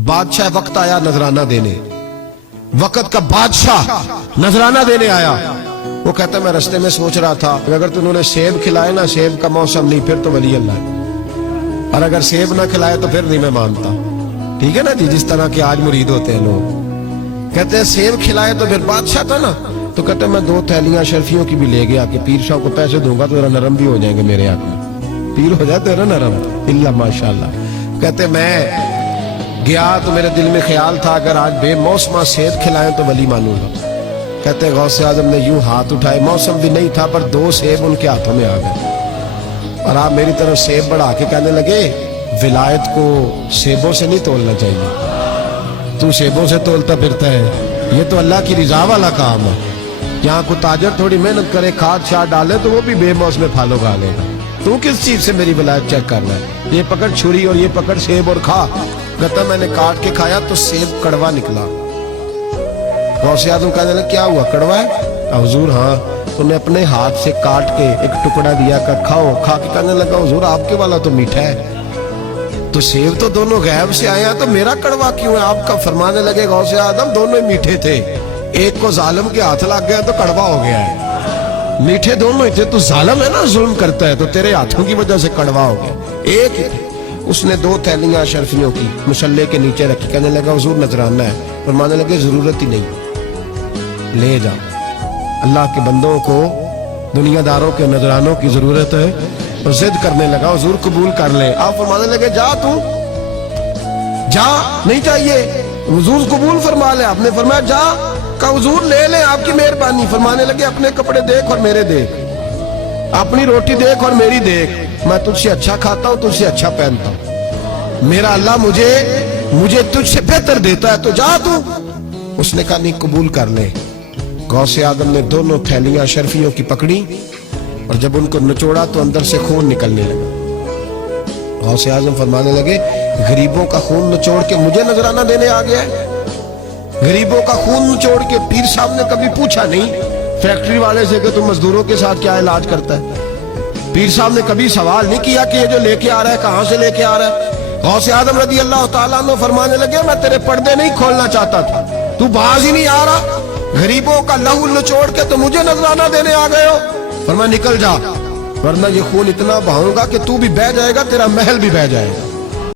बादशाह वक्त आया नजराना देने, वक्त का बादशाह नजराना देने आया। वो कहता मैं रास्ते में सोच रहा था अगर तुमने सेब खिलाए ना, सेब का मौसम नहीं, फिर तो वली अल्लाह है, और अगर सेब ना खिलाए तो फिर नहीं मैं मानता। ठीक है ना जी, जिस तरह के आज मुरीद होते हैं लोग, कहते हैं सेब खिलाए तो फिर बादशाह था ना। तो कहते मैं 2 थैलियां शर्फियों की भी ले गया कि पीर साहब को पैसे दूंगा तो जरा नरम भी हो जाएंगे मेरे हाथ में, पीर हो जाए तो ना नरम, इल्ला माशाल्लाह। कहते मैं गया तो मेरे दिल में ख्याल था अगर आज बेमौसमा सेब खिलाएं तो वली मानूंगा। कहते गौसे आजम ने यूं हाथ उठाए, मौसम भी नहीं था पर 2 सेब उनके हाथों में आ गए, और आप मेरी तरफ सेब बढ़ा के कहने लगे विलायत को सेबों से नहीं तोलना चाहिए, तू सेबों से तोलता फिरता है, ये तो अल्लाह की रिजा वाला काम है। यहाँ को ताजर थोड़ी मेहनत करे, खाद शाद डाले तो वो भी बेमौसम में फालो खा लेगा, तू किस चीज से मेरी विलायत चेक कर रहा है? ये पकड़ छुरी और ये पकड़ सेब और खा। कहता मैंने काट के खाया तो सेब कड़वा निकला। गौसे आजम कहने लगे क्या हुआ, कड़वा है? हुजूर हाँ। उन्हें अपने हाथ से काट के एक टुकड़ा दिया कर खाओ, खा के कहने लगा हुजूर आपके वाला तो मीठा है, तो सेब तो दोनों गैब से आया तो मेरा कड़वा क्यों है? आपका फरमाने लगे गौसे आजम दोनों मीठे थे, एक को जालिम के हाथ लग गया तो कड़वा हो गया है, मीठे दोनों ही थे, तू जालिम है ना, जुल्म करता है, तो तेरे हाथों की वजह से कड़वा हो गया। एक ही थे। उसने 2 थैलियां शर्फियों की मुसल्ले के नीचे रखी, कहने लगा हुजूर नजराना है। फरमाने लगे जरूरत ही नहीं, ले जा, अल्लाह के बंदों को दुनियादारों के नजरानों की जरूरत है। तो जिद करने लगा हुजूर कबूल कर ले। आप फरमाने लगे जा तू जा, नहीं चाहिए, हुजूर कबूल फरमा ले। आपने फरमाया जा, का हुजूर ले ले आपकी मेहरबानी। फरमाने लगे अपने कपड़े देख और मेरे देख, अपनी रोटी देख और मेरी देख, मैं तुझसे अच्छा खाता हूँ, तुझसे अच्छा पहनता हूँ, मेरा अल्लाह मुझे तुझसे बेहतर देता है, तो जा तू। उसने कहा नहीं कबूल कर ले। गौसे आदम ने दोनों थैलियां शर्फियों की पकड़ी और जब उनको निचोड़ा तो अंदर से खून निकलने लगा। गौसे आजम फरमाने लगे गरीबों का खून निचोड़ के मुझे नजराना देने आ गया है? गरीबों का खून निचोड़ के? पीर साहब ने कभी पूछा नहीं फैक्ट्री वाले से कि तुम मजदूरों के साथ क्या इलाज करता है? पीर साहब ने कभी सवाल नहीं किया कि ये जो लेके आ रहा है कहां से लेके आ रहा है? गौसे आदम रज़ी अल्लाह ताला अन्हु फरमाने लगे मैं तेरे पर्दे नहीं खोलना चाहता था, तू बाज ही नहीं आ रहा, गरीबों का लहू निचोड़ के तो मुझे नजराना देने आ गए हो। फरमाया निकल जा, वरना ये खून इतना बहाऊंगा कि तू भी बह जाएगा, तेरा महल भी बह जाएगा।